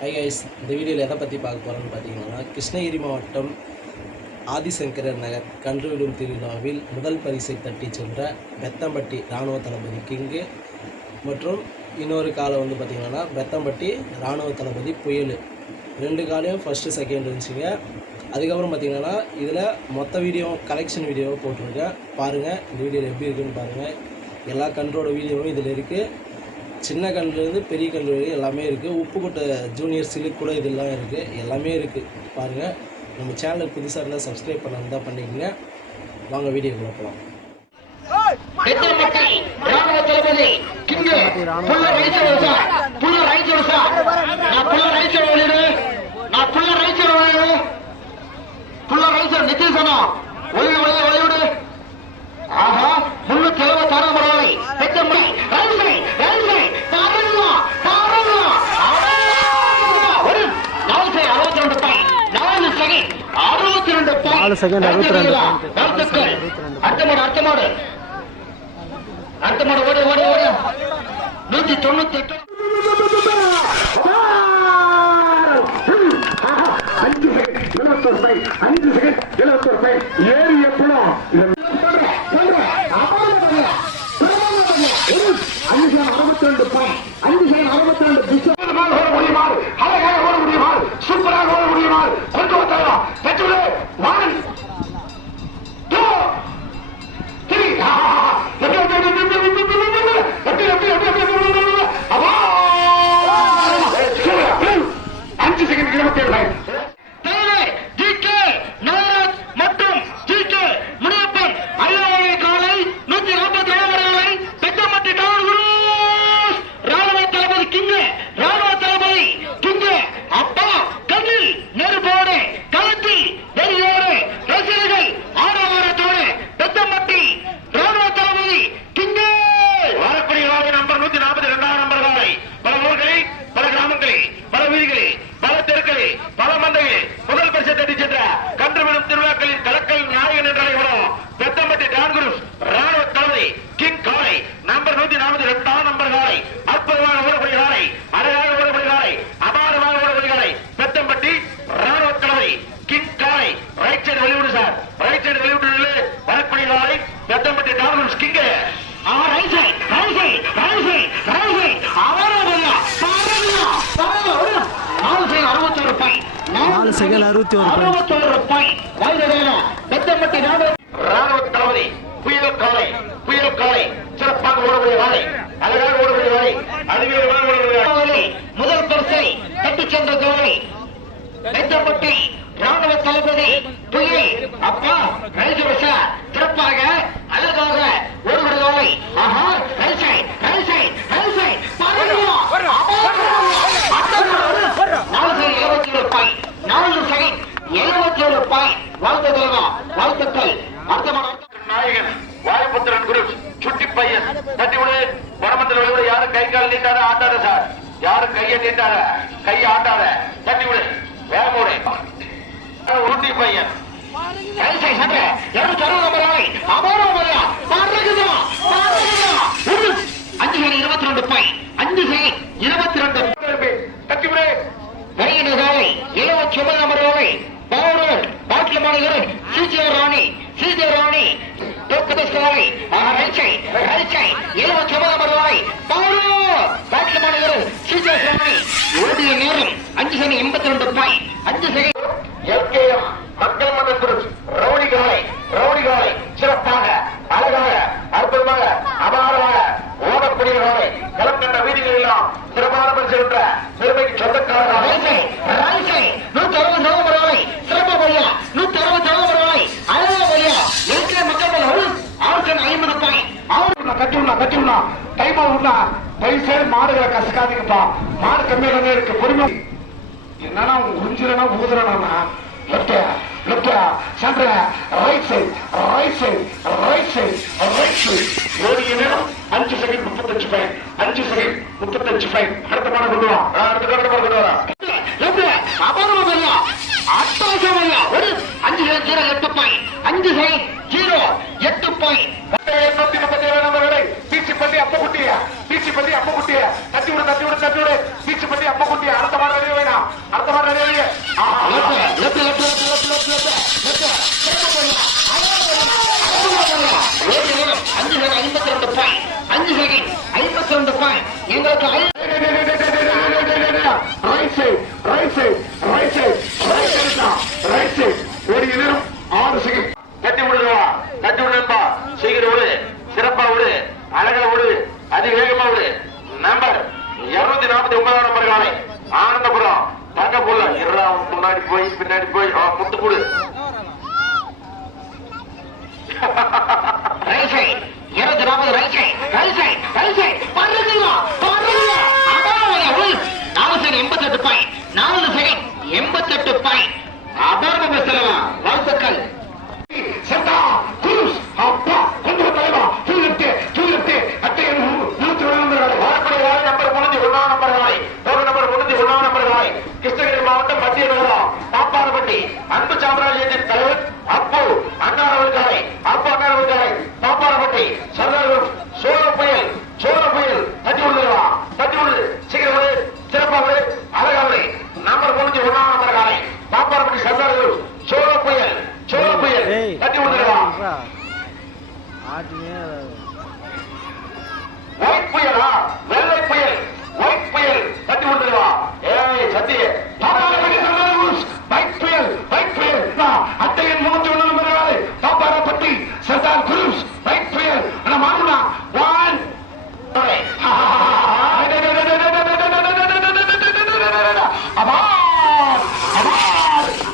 Hi guys, இந்த வீடியோவில் எதை பற்றி பார்க்க போகிறோன்னு பார்த்தீங்கன்னா, கிருஷ்ணகிரி மாவட்டம் ஆதிசங்கரர் நகர் கன்றுவிடும் திருவிழாவில் முதல் பரிசை தட்டி சென்ற பெத்தம்பட்டி இராணுவ தளபதி கிங்கு மற்றும் இன்னொரு காலை வந்து பார்த்திங்கன்னா பெத்தம்பட்டி இராணுவ தளபதி புயல். 2 காலையும் ஃபஸ்ட்டு செகண்ட் இருந்துச்சுங்க. அதுக்கப்புறம் பார்த்திங்கன்னா இதில் மொத்த வீடியோ கலெக்ஷன் வீடியோவை போட்டிருக்கேன், பாருங்கள். இந்த வீடியோவில் எப்படி இருக்குன்னு பாருங்கள். எல்லா கன்றோட வீடியோவும் இதில் இருக்குது. சின்ன கன்றுலேருந்து பெரிய கன்று வரைக்கும் எல்லாமே இருக்குது. உப்புக்கொட்டை ஜூனியர் சிலுக்கு கூட இதெல்லாம் இருக்குது, எல்லாமே இருக்குது, பாருங்கள். நம்ம சேனலுக்கு புதுசாக இருந்தால் சப்ஸ்கிரைப் பண்ணாமல் தான் பண்ணிக்கங்க. வாங்க வீடியோக்குள்ள போகலாம். செகண்ட் 62 அர்த்தமாடு ஓடி ஓடி ஓடி 198 5 செகண்ட் 71 ஏறி எப்படும் 5 அழகாக ஓட முடியுமா, சூப்பராக ஓட முடியுமா, கொண்டு வந்தாரா பெற்றுள்ளே 1 2 3 5 செகண்ட் 27 ராணுவ தளபதி புயல் காலை சிறப்பாக ஓடக்கூடிய வாழை, அழகாக ஓடக்கூடிய வாழை, அதுவே முதல் பரிசை தட்டி சென்ற காலை பெத்தம்பட்டி ராணுவ தளபதி புயல் அப்பா சிறப்பாக அழகாக ஓடுவது வாழை. ஆஹா, வாழ்த்துக்கள். நாயகன் வாயுபுத்திரன் குரு சுட்டி பையன் தட்டிவிடு. வடமத்தில் விட யாரும் கை கால் நீட்டாத ஆட்டாத சார், யாரும் கையை நீட்டாத, கையை ஆட்டாத, தட்டிவிடு வேகமோடு. உருட்டி பையன் 260 22 தட்டிவிடு. வெளியிட காலை 79 நம்பர் வாழை பாவூர் பாட்டில் மாநகர் சீஜிஆர் ராணி தோக்கதஸ்காலை 79 நம்பர் வாழை பாவூர் பாட்டில் மாநகர் சீஜிஆர் ராணி. ஓடிய நேரம் 5 செகண்ட் 82 5 செகண்ட். எல்கேஎம் மக்கள் மன்ற ரவுடி காலை சிறப்பாக அழகாக அற்புதமாக அபாரமாக ஓடக்கூடிய காலை களம் கண்ட வீதிகள் எல்லாம் சிறப்பான பரிசு பெற்ற பெருமைக்கு சொந்தக்காரர் 160 வாழை சிறப்பு பையா 160 வாழை அழகாக பையா எல்கே மக்கள் ஆட்கள் 50 கட்டிவிடா டைம் ஆகும்னா பைசே மாடுகளை கசக்காதீங்கப்பா. மாடு கம்மியாக இருக்கு, பொறுமை. என்னன்னா உறிஞ்சிரனா ஊதுறனா லெப்ட் சென்டர் ரைட் சைடு ஓடிய நேரம் 5 செகண்ட் 35 அடுத்த பாடம் கொண்டு வா. அபாரமா அட்டாசமையா ஒரு 5 செகண்ட் 8.8 நம்பர்களை பீச்சிப்பள்ளி அப்பக்குட்டிய தட்டி விடு பீச்சிப்பள்ளி அப்பக்குட்டிய அடுத்த மாடு வெளியே வேணா அடுத்த மாதிரி நிறைய அஞ்சு செகண்ட் 52 பாயிண்ட் 5 செகண்ட் 52 பாயிண்ட் எங்களுக்கு right side right side right side right side right side ஒரு நேரம் 6 செகண்ட் கட்டி விடுவா கட்டி விடுப்பா சீக்கிரம் விடு சிறப்பா விடு அழகா விடு அதிவேகமா விடு நம்பர் 249 நம்பர் காலை ஆனந்தபுரம் தங்க போல முன்னாடி போய் பின்னாடி போய் முட்டு போடு right side 240 right side right side right side பறக்குதா 4 செகண்ட் 88 பாயிண்ட் 4 செகண்ட் 88 பாயிண்ட் அபாரமாக செல்லலாம் வாழ்த்துக்கள் சட்டா குரூஸ் அப்பா கொண்டு தலைவா தூக்கிட்டு அட்டை 141 number 31 number number 31 number Krishnagiri மாவட்டம் மத்திய நகரம் பாப்பாரப்பட்டி அன்பு சாம்ராஜ்யத்தின் தலைவர் அப்போ அண்ணாரவர்காலை பாப்பாரப்பட்டி சர்தார் சோழ புயல் தட்டி விடுவா தட்டி விடு சீக்கிரம் சிறப்பாக அழகாவை நம்பர் 31 நம்பர் காலை பாப்பாரப்பட்டி சர்தார் சோழ புயல் தட்டி விடுவா ஒயிட் புயலா வெள்ளை புயல் ஒயிட் புயல் தட்டி விடுவா ஏய் சத்திய ஒயிட் புயல் அட்டையன் 31 நம்பர் காலை பாப்பாரப்பட்டி சர்தார் குரூஸ் ஒயிட் புயல் ஆனா மாறுனா 1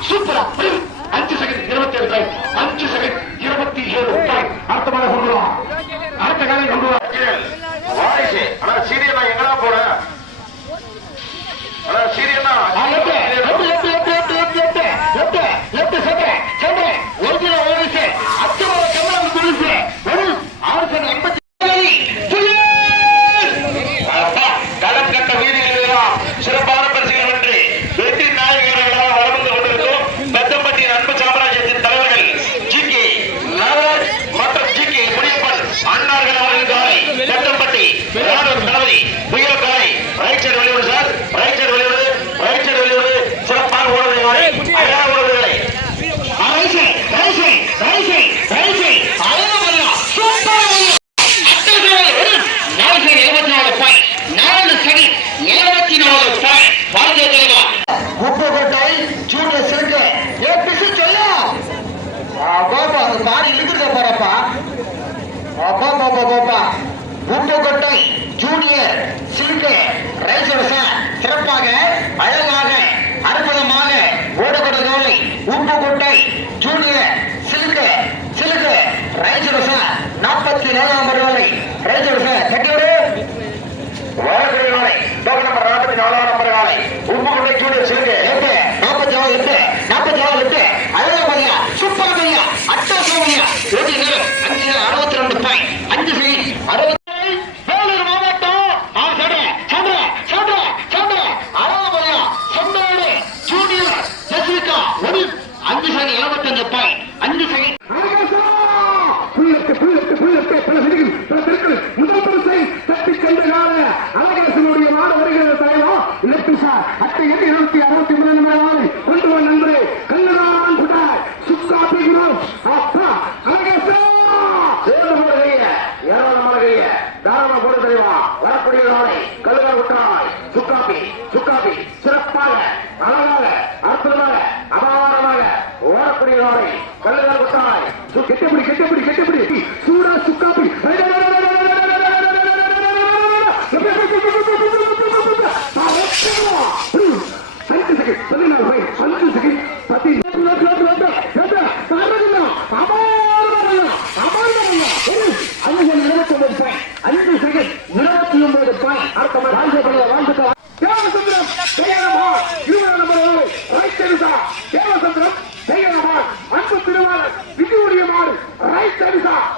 சூப்பரா 5 செகண்ட் 27 டைம் 5 செகண்ட் 27 டைம் அடுத்த கொண்டு வா அடுத்த காலை கொண்டு வா வாரிசு ஆனா சீரியல் எங்கடா போற ஆனா சீரியல் ஒரிஜினல் வாரிசு அச்சமர கமலம் குடிசு 6 செகண்ட் 80 களம் கட்ட வீதிகளில் சிறப்பான பரிசுகள் வென்று வெற்றி நாயகர்களாக வளர்ந்து கொண்டிருக்கும் பெத்தம்பட்டி அன்பு சாம்ராஜ்யத்தின் தலைவர்கள் ஜி.கே. நாகராஜ் மற்றும் ஜி.கே. முனியப்பன் அண்ணார்கள் அவர்கள் காலை பெத்தம்பட்டி ராணுவ தளபதி புயல் காலை ரைட் சைடு வெளியூடு சார் ரைட் சைடு வெளியூடு சிறப்பான ஓடுவதை அழகான ஓடுவதை உப்புக்கோட்டை ஜூனியர் சிறுக்கு ஏபிசி சொல்ல பாப்பா அந்த பாடி இழுக்கிறத பாருப்பா பாப்பா உப்புக்கோட்டை ஜூனியர் சிறுக்கு ரைசர் சிறப்பாக அழகாக அற்புதமாக ஓடக்கூடிய உப்புக்கோட்டை ஜூனியர் சிலுக்கு ரைசர் 44 நம்பர் ரைசர் கட்டியோடு நம்பர் 44 நம்பர் காலை உப்புக்கோட்டை ஜூனியர் சிலுக்கு 44 அழகா பையா சூப்பர் பையா அட்டா பையா 62 பாயிண்ட் 5 செகண்ட் 60 வேலூர் மாவட்டம் அழகா பையா சொந்தோடு junior Jessica 5 second 75 point 5 second முதல் பரிசை தட்டி சென்றகால அழகரசனுடைய மாட வருகிறது தலைவா அட்டை 263 நம்பரை கொண்டு வந்த நண்பரே கல்லூரான் புட்டாய் சுக்காப்பி குரு அப்பா அழகரசா தாராளமா போட தெரியுமா வரக்கூடிய நாளை கல்லூரா புட்டாய் சுக்காப்பி சிறப்பாக அழகாக அற்புதமாக அபாரமாக ஓடக்கூடிய நாளை கல்லூரா புட்டாய் கெட்டபடி சூடா சுக்காப்பி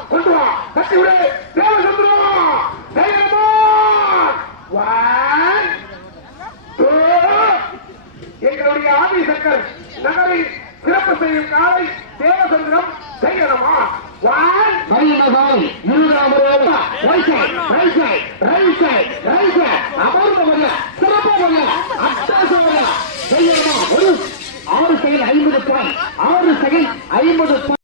கொண்டு வா கட்டி விடு எங்களுடைய ஆதிசங்கர் நகரில் சிறப்பு செய்யும் காலை தேவசந்திரம் செய்யணுமா சிறப்பு செகண்ட் 50